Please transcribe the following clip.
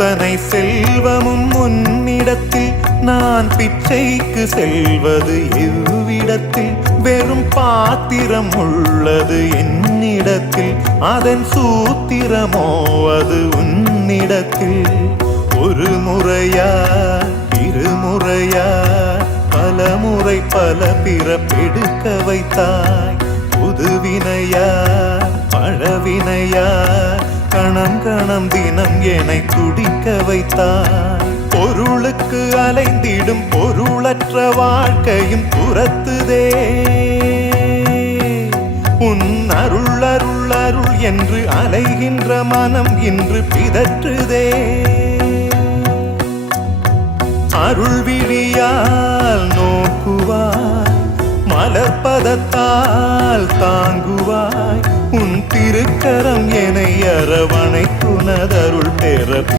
அத்தனை செல்வமும் உன்னிடத்தில் நான் பிச்சைக்கு செல்வது எவ்விடத்தில் வெறும் பாத்திரம் உள்ளது என்னிடத்தில் அதன் சூத்திரமோ அது உன்னிடத்தில் ஒரு முறையா இருமுறையா பலமுறை பல பிறப்பெடுக்க வைத்தாய் புதுவினையா பழவினையா கணம் கணம் தினம் என்னை துடிக்க வைத்தாய் பொருளுக்கு அலைந்திடும் பொருளற்ற வாழ்க்கையும் துரத்துதே உன் அருள் அருள் அருள் என்று அலைகின்ற மனம் இன்று பிதற்றுதே அருள் விழியால் நோக்குவாய் மலர்பதத்தால் தாங்குவாய் உன் திருக்கரம் என்னை அரவணைக்குனதருள் பெற